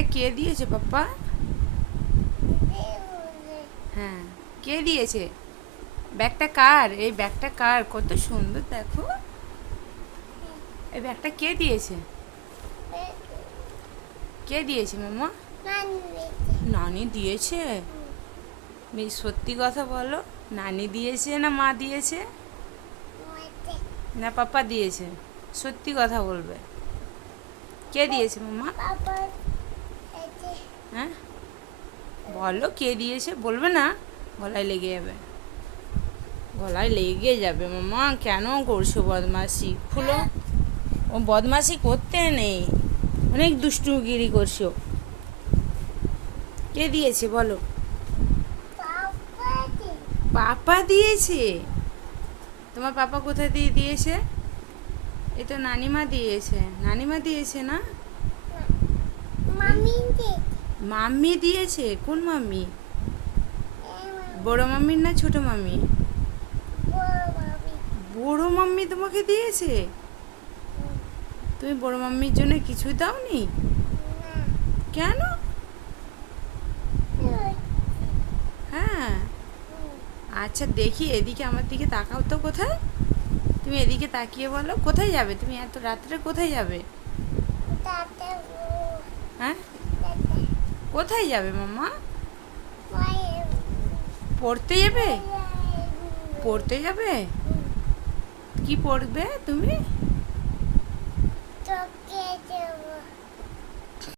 ব্যাগটা কে দিয়েছে, পাপ্পা? হ্যাঁ কে দিয়েছে? ব্যাগটা কার? এই ব্যাগটা কার? কত সুন্দর, দেখো। এই ব্যাগটা কে দিয়েছে? কে দিয়েছে মামা নানি দিয়েছে? সত্যি কথা বলো, নানি দিয়েছে না মা দিয়েছে? না পাপা দিয়েছে। সত্যি কথা বলবে। কে দিয়েছে মামা হ্যাঁ? বলো কে দিয়েছে? বলবে না? গলায় লেগে যাবে। গলায় লেগে যাবে মামা। কেন করছ বদমাসি খুলো। ও বদমাসি করতে নেই। অনেক দুষ্টুগিরি করছ। কে দিয়েছে বলো? পাপা দিয়েছে। তোমার পাপা কোথায় দিয়ে দিয়েছে? তো নানিমা দিয়েছে। নানিমা দিয়েছে না? মাম্মি দিয়েছে? কোন মাম্মি? বড় মাম্মির না ছোট মাম্মি? বড় মাম্মি তোমাকে দিয়েছে? তুমি বড় মাম্মির জন্য কিছু দাওনি? কেন? হ্যাঁ। আচ্ছা দেখি এদিকে আমার দিকে তাকাও তো কোথায়। তুমি এদিকে তাকিয়ে বলো, কোথায় যাবে? তুমি এত রাত্রে কোথায় যাবে? কোথায় যাবে মামা পড়তে যাবে। পড়তে যাবে? কি পড়বে তুমি?